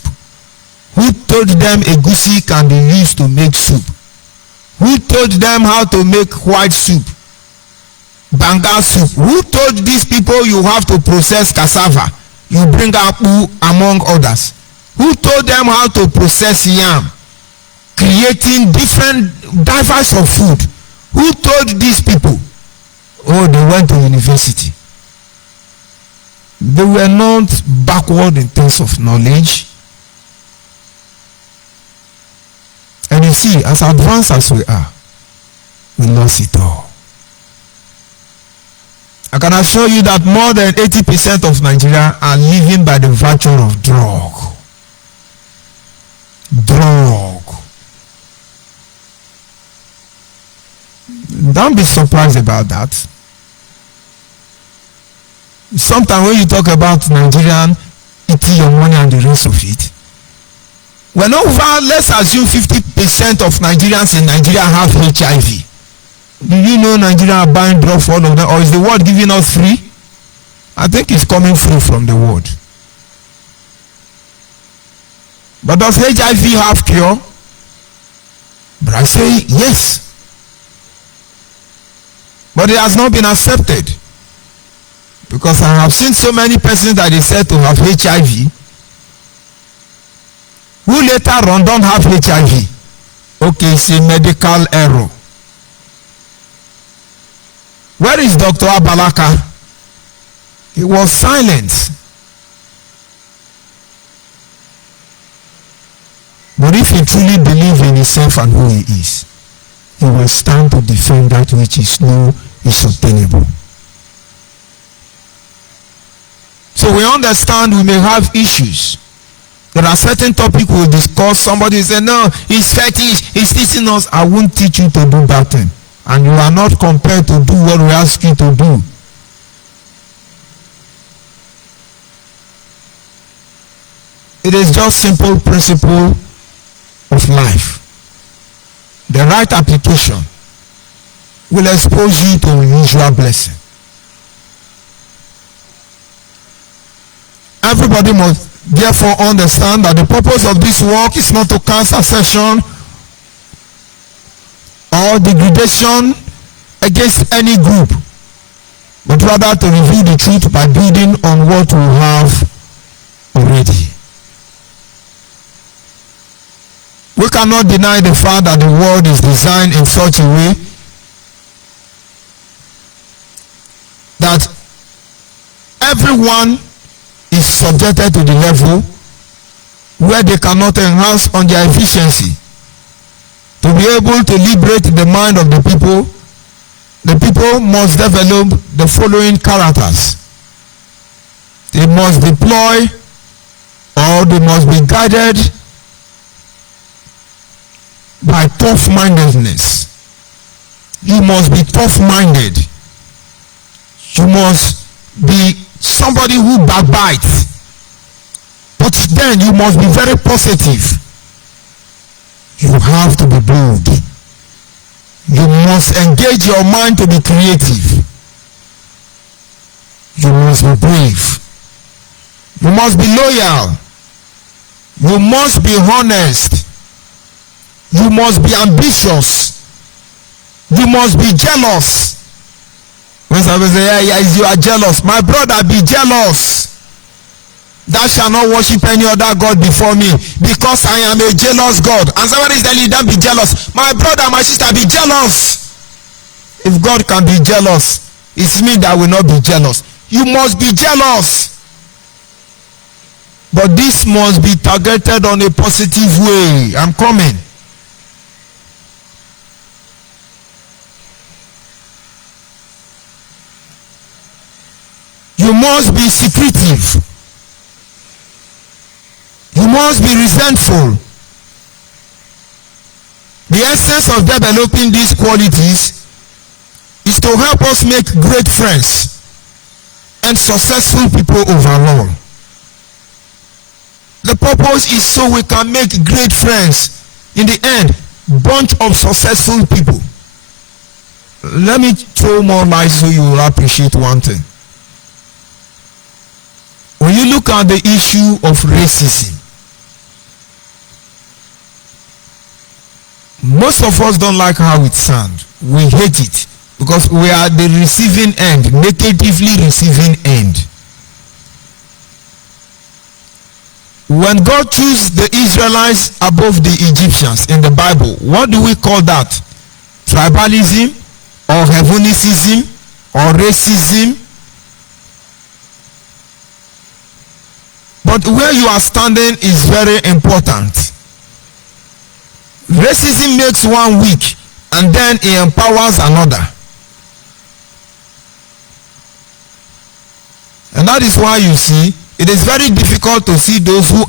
Who told them egusi can be used to make soup? Who told them how to make white soup? Banga soup. Who told these people you have to process cassava? You bring akpu among others. Who told them how to process yam? Creating diverse of food. Who told these people? Oh, they went to university. They were not backward in terms of knowledge. And you see, as advanced as we are, we lost it all. I can assure you that more than 80% of Nigeria are living by the virtue of drug. Don't be surprised about that. Sometimes when you talk about Nigerian eating your money and the rest of it, well, over, let's assume 50% of Nigerians in Nigeria have HIV. Do you know Nigeria are buying drugs for all of them, or is the world giving us free? I think it's coming free from the world. But does HIV have cure? But I say yes. But it has not been accepted. Because I have seen so many persons that they said to have HIV, who later on don't have HIV. Okay, it's a medical error. Where is Dr. Abalaka? He was silent. But if he truly believes in himself and who he is, he will stand to defend that which is new is obtainable. So we understand we may have issues. There are certain topics we'll discuss. Somebody will say, no, it's fetish, he's teaching us. I won't teach you to do that thing. And you are not compelled to do what we ask you to do. It is just simple principle of life. The right application will expose you to unusual blessing. Everybody must therefore understand that the purpose of this work is not to cast assertion or degradation against any group, but rather to reveal the truth by building on what we have already. We cannot deny the fact that the world is designed in such a way that everyone is subjected to the level where they cannot enhance on their efficiency. To be able to liberate the mind of the people must develop the following characters. They must deploy, or they must be guided by tough-mindedness. You must be tough-minded. You must be somebody who backbites. But then you must be very positive. You have to be bold. You must engage your mind to be creative. You must be brave. You must be loyal. You must be honest. You must be ambitious. You must be jealous. When somebody say, yeah, you are jealous. My brother, be jealous. Thou shalt not worship any other God before me, because I am a jealous God. And somebody is telling you, don't be jealous. My brother, my sister, be jealous. If God can be jealous, it's me that will not be jealous. You must be jealous. But this must be targeted on a positive way. I'm coming. You must be secretive. You must be resentful. The essence of developing these qualities is to help us make great friends and successful people overall. The purpose is so we can make great friends. In the end, bunch of successful people. Let me throw more light so you will appreciate one thing. When you look at the issue of racism, most of us don't like how it sounds. We hate it because we are the receiving end, negatively receiving end. When God chose the Israelites above the Egyptians in the Bible, what do we call that? Tribalism or heathenicism or racism? But where you are standing is very important. Racism makes one weak and then it empowers another. And that is why you see it is very difficult to see those who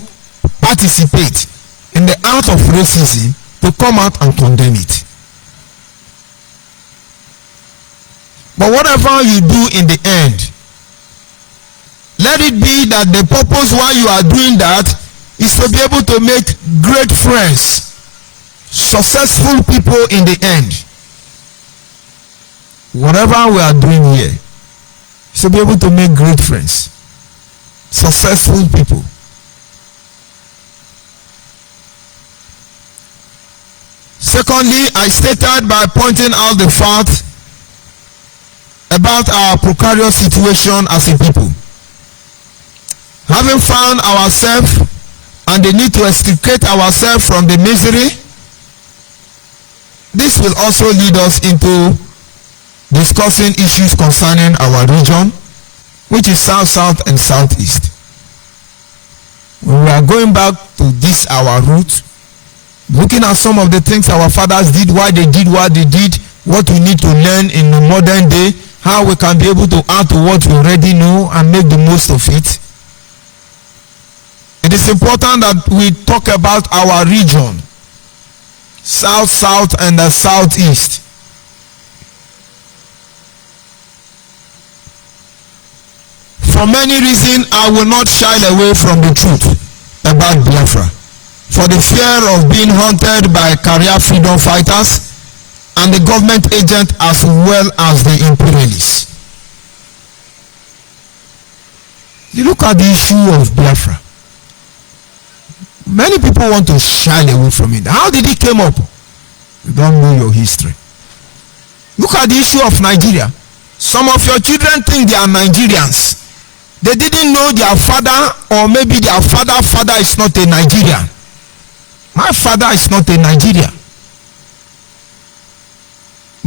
participate in the act of racism to come out and condemn it. But whatever you do in the end, let it be that the purpose why you are doing that is to be able to make great friends, successful people in the end. Whatever we are doing here is to be able to make great friends, successful people. Secondly, I stated by pointing out the fact about our precarious situation as a people. Having found ourselves and the need to extricate ourselves from the misery, this will also lead us into discussing issues concerning our region, which is South, South, and Southeast. When we are going back to our roots, looking at some of the things our fathers did, why they did what they did, what we need to learn in the modern day, how we can be able to add to what we already know and make the most of it. It is important that we talk about our region, South, South, and the Southeast. For many reasons, I will not shy away from the truth about Biafra, for the fear of being haunted by career freedom fighters and the government agent as well as the imperialists. You look at the issue of Biafra. Many people want to shy away from it. How did it come up? You don't know your history. Look at the issue of Nigeria. Some of your children think they are Nigerians. They didn't know their father, or maybe their father is not a Nigerian. My father is not a Nigerian.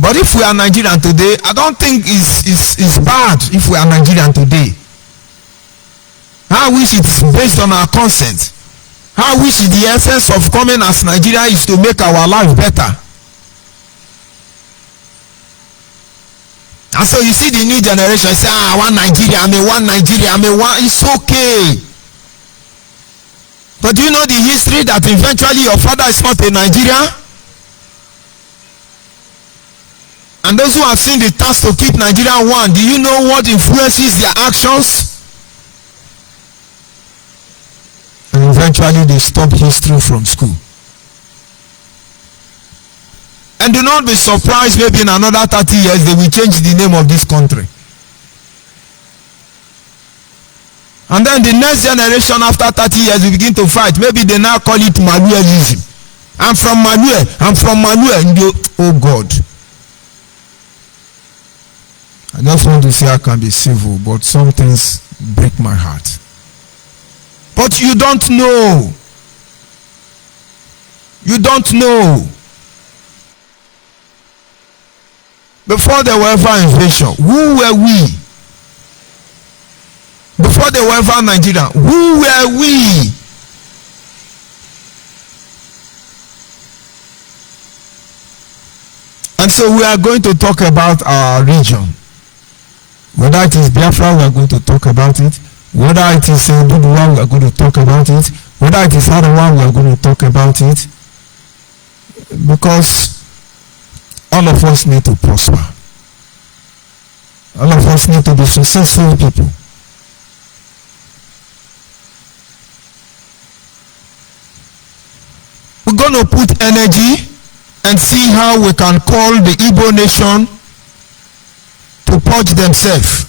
But if we are Nigerian today, I don't think it's bad if we are Nigerian today. I wish it's based on our consent. I wish the essence of coming as Nigeria is to make our life better. And so you see the new generation say, one Nigeria, one Nigeria, one. It's okay. But do you know the history that eventually your father is not a Nigerian? And those who have seen the task to keep Nigeria one, do you know what influences their actions? And eventually they stop history from school. And do not be surprised, maybe in another 30 years they will change the name of this country. And then the next generation after 30 years will begin to fight. Maybe they now call it Manuelism. I'm from Manuel. I'm from Manuel. And you, oh God. I just want to say I can be civil, but some things break my heart. But you don't know. You don't know. Before there were ever invasion, who were we? Before there were ever Nigeria, who were we? And so we are going to talk about our region. Whether it is Biafra, we are going to talk about it. Whether it is Buduwa, we are going to talk about it. Whether it is Harawa, we are going to talk about it. Because all of us need to prosper. All of us need to be successful people. We're going to put energy and see how we can call the Igbo nation to purge themselves.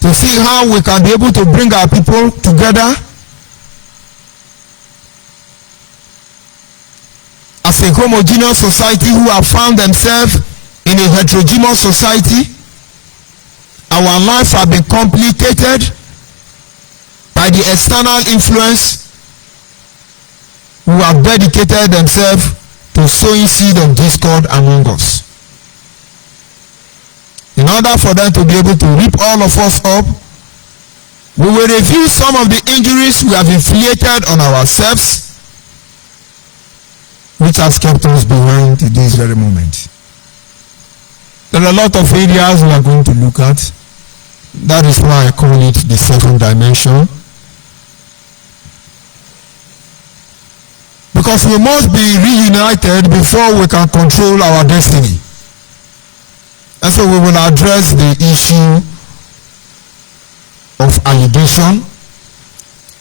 To see how we can be able to bring our people together as a homogeneous society who have found themselves in a heterogeneous society. Our lives have been complicated by the external influence who have dedicated themselves to sowing seed of discord among us. In order for them to be able to rip all of us up, we will review some of the injuries we have inflicted on ourselves, which has kept us behind to this very moment. There are a lot of areas we are going to look at. That is why I call it the second dimension. Because we must be reunited before we can control our destiny. And so we will address the issue of allegation,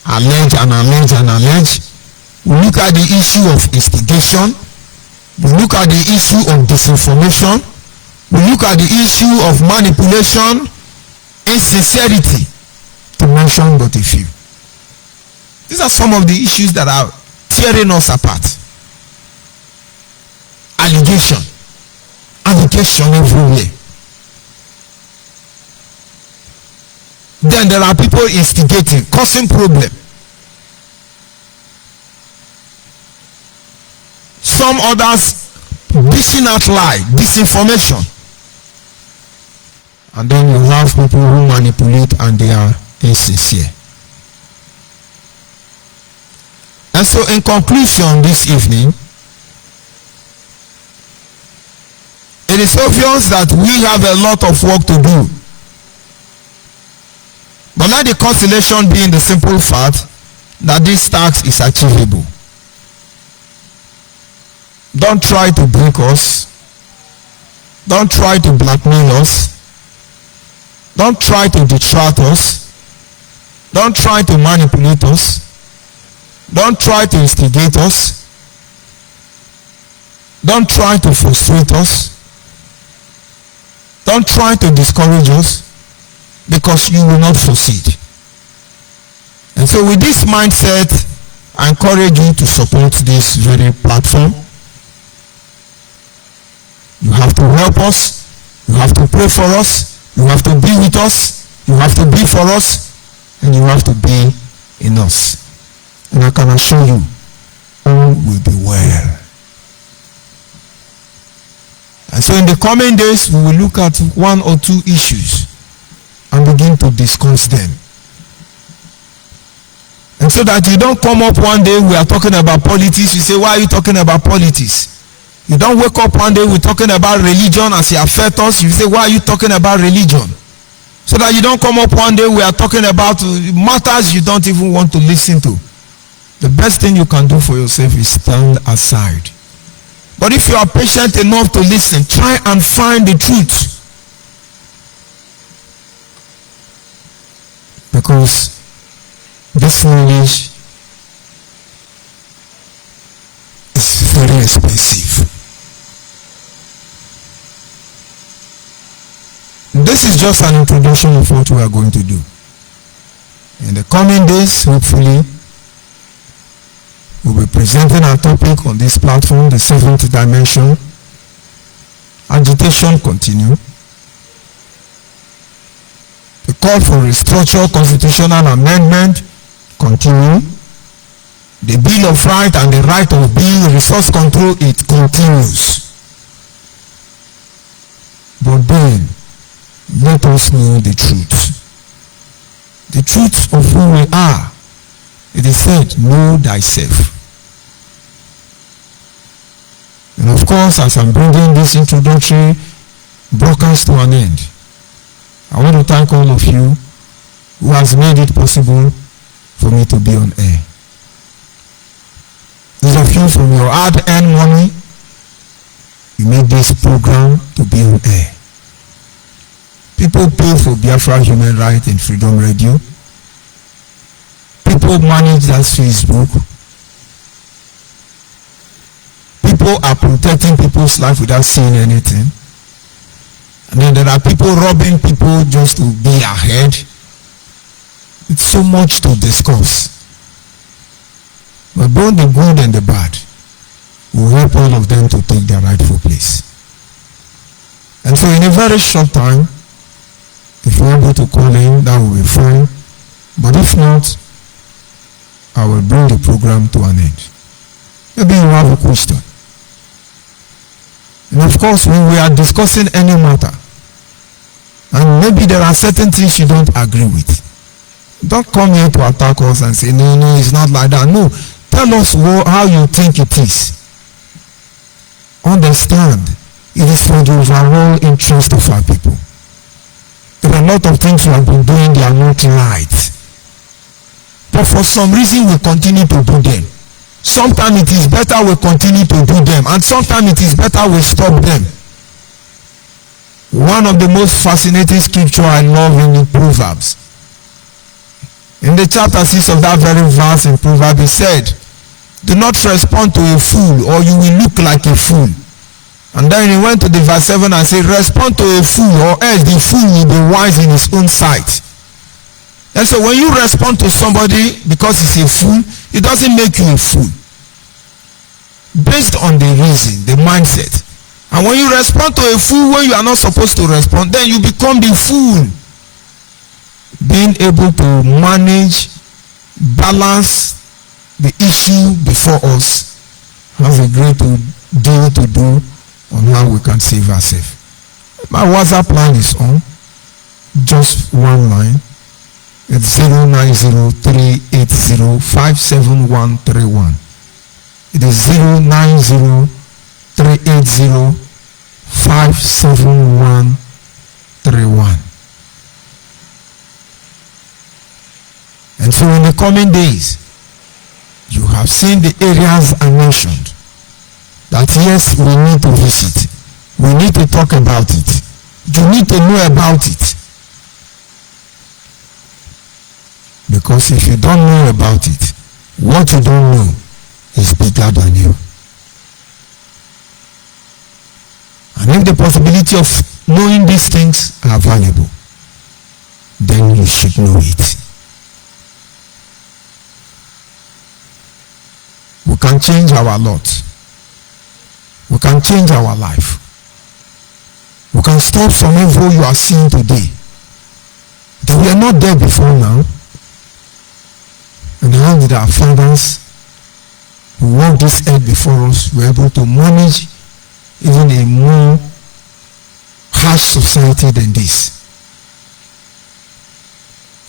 allege. We look at the issue of instigation. We look at the issue of disinformation. We look at the issue of manipulation, insincerity, to mention but a few. These are some of the issues that are tearing us apart. Allegation everywhere. Then there are people instigating, causing problem. Some others dishing out lie, disinformation. And then you have people who manipulate and they are insincere. And so in conclusion this evening, It is obvious that we have a lot of work to do. But let the consolation be in the simple fact that this task is achievable. Don't try to break us. Don't try to blackmail us. Don't try to detract us. Don't try to manipulate us. Don't try to instigate us. Don't try to frustrate us. Don't try to discourage us, because you will not succeed. And so with this mindset, I encourage you to support this very platform. You have to help us. You have to pray for us. You have to be with us. You have to be for us. And you have to be in us. And I can assure you, all will be well. And so in the coming days, we will look at one or two issues and begin to discuss them. And so that you don't come up one day, we are talking about politics, you say, why are you talking about politics? You don't wake up one day, we're talking about religion as it affects us, you say, why are you talking about religion? So that you don't come up one day, we are talking about matters you don't even want to listen to. The best thing you can do for yourself is stand aside. But if you are patient enough to listen, try and find the truth. Because this knowledge is very expensive. This is just an introduction of what we are going to do. In the coming days, hopefully, we'll be presenting our topic on this platform, the seventh dimension. Agitation continue. The call for a structural constitutional amendment continue. The Bill of Rights and the right of being resource control, it continues. But then, let us know the truth. The truth of who we are. It is said, know thyself. And of course, as I'm bringing this introductory broadcast to an end, I want to thank all of you who has made it possible for me to be on air. Those of you from your hard-earned money, you made this program to be on air. People pay for Biafra Human Rights and Freedom Radio. People manage that Facebook. People are protecting people's life without saying anything. And then there are people robbing people just to be ahead. It's so much to discuss. But both the good and the bad will help all of them to take their rightful place. And so in a very short time, if you're able to call in, that will be fine. But if not, I will bring the program to an end. Maybe you have a question. And of course, when we are discussing any matter, and maybe there are certain things you don't agree with, don't come here to attack us and say, no, it's not like that. No, tell us how you think it is. Understand, it is for the overall interest of our people. There are a lot of things we have been doing, they are not right. But for some reason, we continue to do them. Sometimes it is better we continue to do them, and sometimes it is better we stop them. One of the most fascinating scripture I love in the Proverbs. In the chapter 6 of that very verse in Proverbs, it said, do not respond to a fool, or you will look like a fool. And then he went to the verse 7 and said, respond to a fool, or else the fool will be wise in his own sight. And so when you respond to somebody because he's a fool, it doesn't make you a fool. Based on the reason, the mindset. And when you respond to a fool when you are not supposed to respond, then you become the fool. Being able to manage, balance the issue before us has a great deal to do on how we can save ourselves. My WhatsApp line is on. Just one line. It's 09038057131. It is 09038057131. 57131. And so in the coming days, you have seen the areas I mentioned that yes, we need to visit. We need to talk about it. You need to know about it. Because if you don't know about it, what you don't know is bigger than you. And if the possibility of knowing these things are valuable, then you should know it. We can change our lot. We can change our life. We can stop some evil you are seeing today. They were not there before now. And how did our fathers who walked this earth before us were able to manage even a more harsh society than this?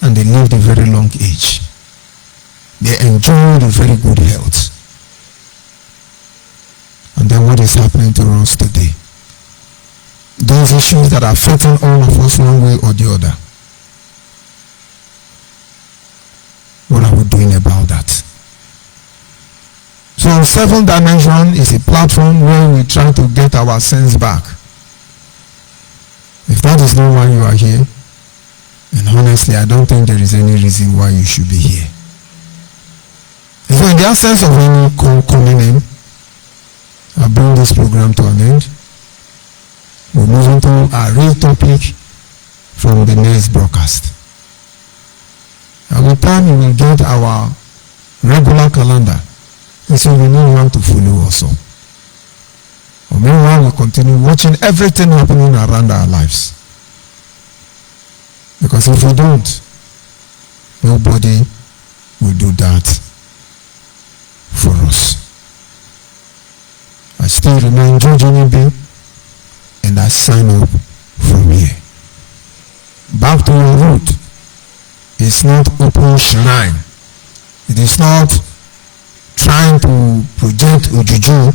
And they lived a very long age. They enjoyed a very good health. And then what is happening to us today? Those issues that are affecting all of us one way or the other. What are we doing about that? So 7 Dimension is a platform where we try to get our sense back. If that is not why you are here, and honestly, I don't think there is any reason why you should be here. So in the absence of any call coming in, I bring this program to an end. We're moving to our real topic from the next broadcast. And with time, you will get our regular calendar. And so we know how to follow also. Or meanwhile, we'll continue watching everything happening around our lives. Because if we don't, nobody will do that for us. I still remain George Onibi, and I sign up from here. Back to your root. It's not open shrine. It is not trying to project Ojuju.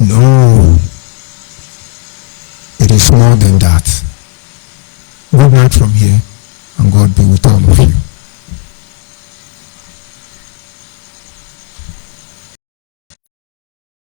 No. It is more than that. Good night from here, and God be with all of you.